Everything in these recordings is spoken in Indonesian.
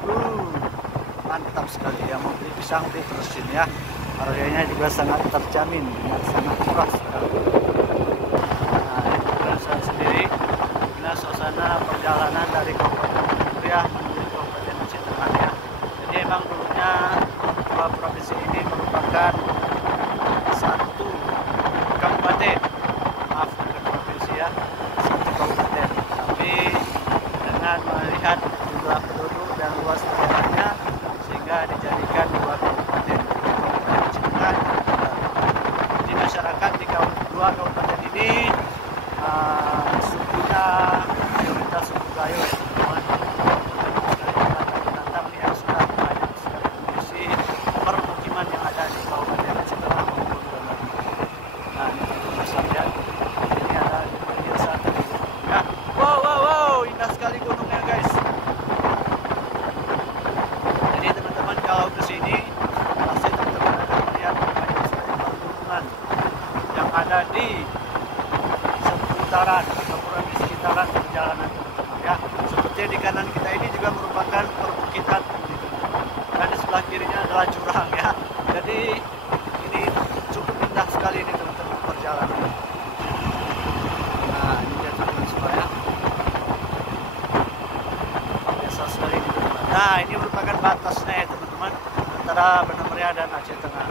bro, mantap sekali ya. Mau beli pisang beli terusin ya, harganya juga sangat terjamin dan sangat murah sekali. Nah ini perasaan sendiri, inilah suasana perjalanan dari Kabupaten Muria menuju Kabupaten Aceh Tengah ya. Jadi emang dulunya dua provinsi ini merupakan satu kabupaten, maaf bukan provinsi ya, satu kabupaten. Tapi dengan melihat jumlah penduduk dan luas daerahnya sehingga dijadikan dua kabupaten, Kabupaten Aceh Tengah. Jadi masyarakat di dua kabupaten ini sukunya mayoritas suku Gayo ya teman-teman. Binatang yang sudah banyak sekali kondisi permukiman yang ada di Kabupaten Aceh Tengah maupun luar negeri. Nah ini bisa lihat, ini ada di saat ini ya. Wow, indah sekali gunungnya guys. Jadi teman-teman kalau ke sini pasti teman-teman akan melihat banyak sekali pegunungan yang ada di seputaran ataupun di sekitaran perjalanan teman-teman ya. Seperti di kanan kita ini juga merupakan perbukitan dan di sebelah kirinya adalah jurang ya. Jadi ini cukup indah sekali ini teman-teman perjalanan. Nah ini dia teman-teman semua ya. Biasa sekali ini teman-teman. Nah ini merupakan batasnya ya teman-teman antara Benar Meriah dan Aceh Tengah.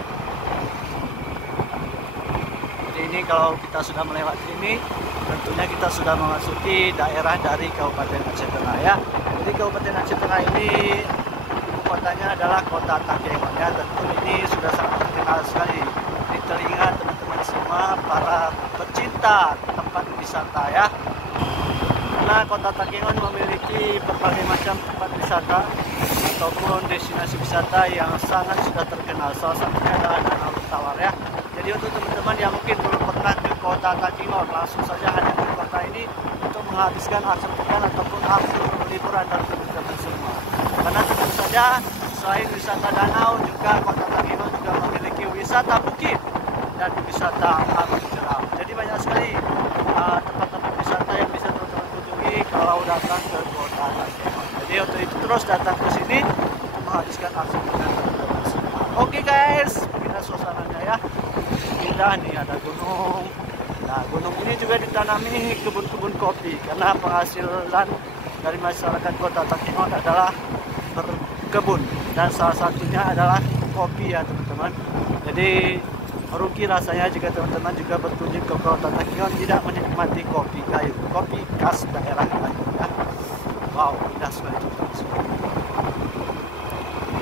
Jadi ini kalau kita sudah melewati ini, tentunya kita sudah memasuki daerah dari Kabupaten Aceh Tengah ya. Jadi Kabupaten Aceh Tengah ini ibu kotanya adalah Kota Takengon ya. Tentu ini sudah sangat terkenal sekali di telinga teman-teman semua para pecinta tempat wisata ya. Karena Kota Takengon memiliki berbagai macam tempat wisata ataupun destinasi wisata yang sangat sudah terkenal. Salah satunya adalah Danau Tawar ya. Jadi untuk teman-teman yang mungkin belum pernah ke Kota Takengon, langsung saja hanya ke kota ini untuk menghabiskan akhir pekan ataupun akhir liburan dari teman-teman semua. Karena tentu saja selain wisata danau, juga Kota Takengon juga memiliki wisata bukit dan wisata alam jeram. Jadi banyak sekali tempat-tempat wisata yang bisa teman-teman kunjungi kalau datang ke Kota Takengon. Jadi untuk itu terus datang ke sini untuk menghabiskan akhir pekan teman-teman semua. Oke guys, beginilah suasananya ya. Indah nih, ada gunung. Nah gunung ini juga ditanami kebun-kebun kopi karena penghasilan dari masyarakat Kota Takengon adalah berkebun dan salah satunya adalah kopi ya teman-teman. Jadi merugi rasanya jika teman-teman juga berkunjung ke Kota Takengon tidak menikmati kopi Gayo, kopi khas daerah Gayo ya. Wow, indah sekali teman-teman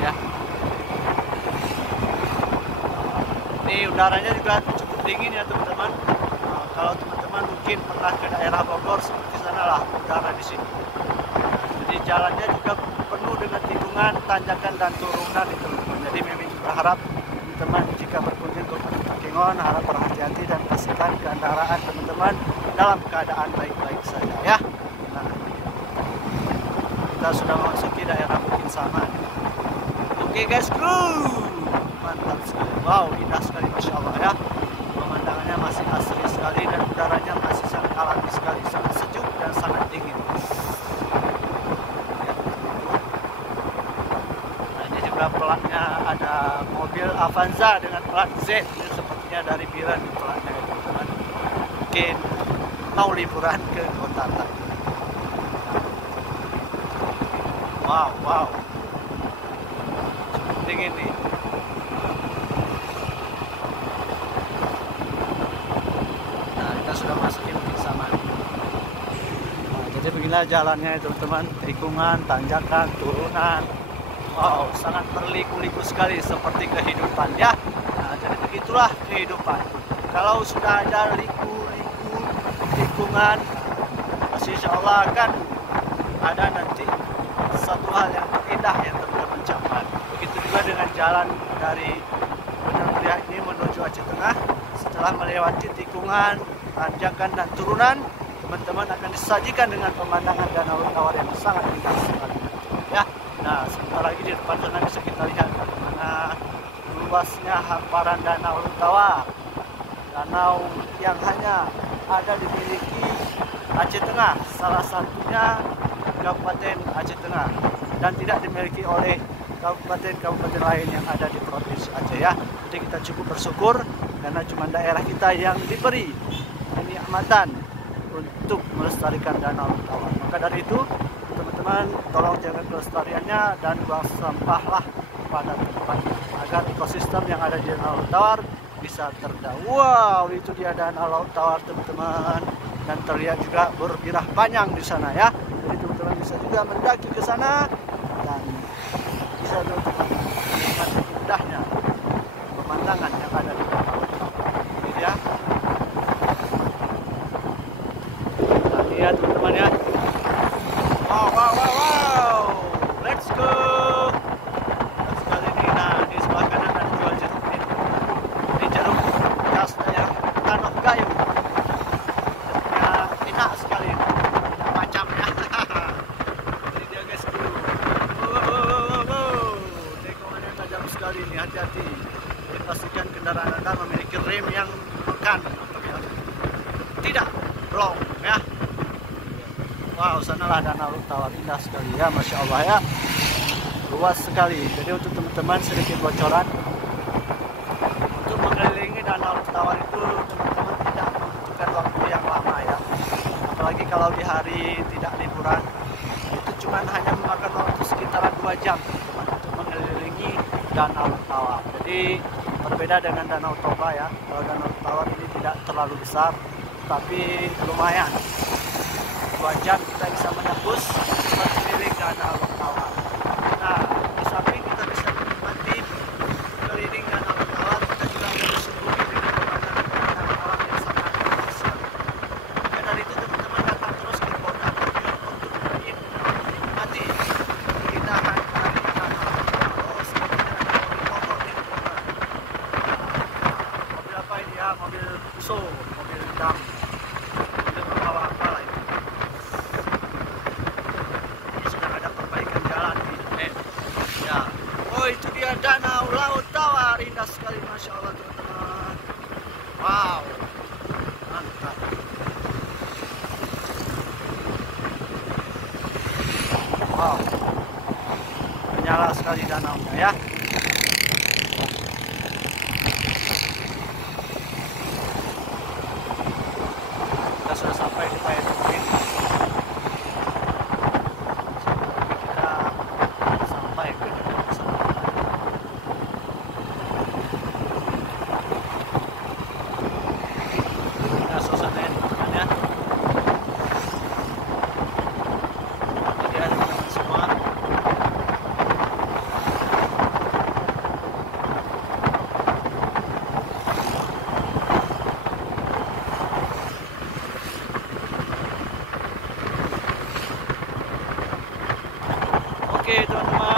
ya. Ini udaranya juga cukup dingin ya teman-teman. Kalau teman-teman mungkin pernah ke daerah Bogor, seperti sanalah udara di sini. Jadi jalannya juga penuh dengan tikungan, tanjakan dan turunan itu teman-teman. Jadi memang berharap teman-teman jika berkunjung ke Kota Takengon harap berhati-hati dan pastikan kendaraan teman-teman dalam keadaan baik-baik saja ya. Nah, kita sudah memasuki daerah Bukit Saman. Oke guys, mantap sekali. Wow, indah sekali Masya Allah ya. Pemandangannya masih asri sekali dan udaranya masih sangat alami sekali, sangat sejuk dan sangat dingin. Nah ini juga pelatnya ada mobil Avanza dengan plat Z. Ini sepertinya dari Biren pelatnya ya teman-teman. Mungkin mau liburan ke Kota Takengon. Wow. Cukup dingin nih. Sudah masukin Bukit Saman. Nah, jadi beginilah jalannya teman-teman, tikungan, tanjakan, turunan. Wow, sangat berliku-liku sekali seperti kehidupan ya. Nah, jadi begitulah kehidupan. Kalau sudah ada liku-liku tikungan, pasti insya Allah akan ada nanti satu hal yang terindah yang teman-teman capai. Begitu juga dengan jalan dari Benar Meriah ini menuju Aceh Tengah. Setelah melewati tikungan, tanjakan dan turunan, teman-teman akan disajikan dengan pemandangan Danau Tawar yang sangat indah sekali ya. Nah sebentar lagi di depan sana bisa kita lihat bagaimana luasnya hamparan Danau Tawar, danau yang hanya ada dimiliki Aceh Tengah, salah satunya Kabupaten Aceh Tengah. dan tidak dimiliki oleh kabupaten-kabupaten lain yang ada di Provinsi Aceh ya. Jadi kita cukup bersyukur karena cuma daerah kita yang diberi kenikmatan untuk melestarikan Danau Tawar. Maka dari itu teman-teman tolong jaga kelestariannya dan buang sampahlah pada tempatnya agar ekosistem yang ada di Danau Tawar bisa terdampak. Wow, itu dia Danau Laut Tawar teman-teman, dan terlihat juga berbirah panjang di sana ya. Jadi teman-teman bisa juga mendaki ke sana dan bisa teman-teman menikmati indahnya pemandangan yang ada di Danau Laut Tawar. Ini dia. Nah, lihat teman-teman ya. Wow, wow, wow, wow. Let's go. Sekali ini, nah di sebelah kanan ada jual jeruk ini. Ini jeruk khas daerah Tanah Gayo. Jeruknya enak sekali, macamnya. Ini dia guys. Wow. Tekongannya tajam sekali ini, hati-hati. Jadi pastikan kendaraan Anda memiliki rem yang bukan tidak blong ya. Wow, sanalah Danau Tawar, indah sekali ya, Masya Allah ya, luas sekali. Jadi untuk teman-teman sedikit bocoran, untuk mengelilingi Danau Tawar itu teman-teman tidak membutuhkan waktu yang lama ya. Apalagi kalau di hari tidak liburan, itu cuma hanya memakan waktu sekitar 2 jam teman, untuk mengelilingi Danau Tawar. Jadi berbeda dengan Danau Toba ya. Kalau Danau Tawar ini tidak terlalu besar, tapi lumayan. 2 jam kita bisa menembus keliling Danau Tawar. Nah, di samping kita bisa menikmati keliling Danau Tawar, kita juga bisa disuguhi dengan pemandangan alam yang sangat indah sekali. Maka dari itu teman-teman datang terus ke kota Madiun untuk menikmati keindahan dari Danau Tawar. Oh, sepertinya ada mobil mogok nih teman-teman. Mobil apa ini ya? Mobil Fuso, mobil dam. Mobil membawa apa lah ini? Itu dia Danau Laut Tawar, indah sekali, Masya Allah teman-teman. Wow, mantap. Wow, menyala sekali danaunya ya. Kita sudah sampai di Payetubin. Kita sampai ke Oke teman-teman.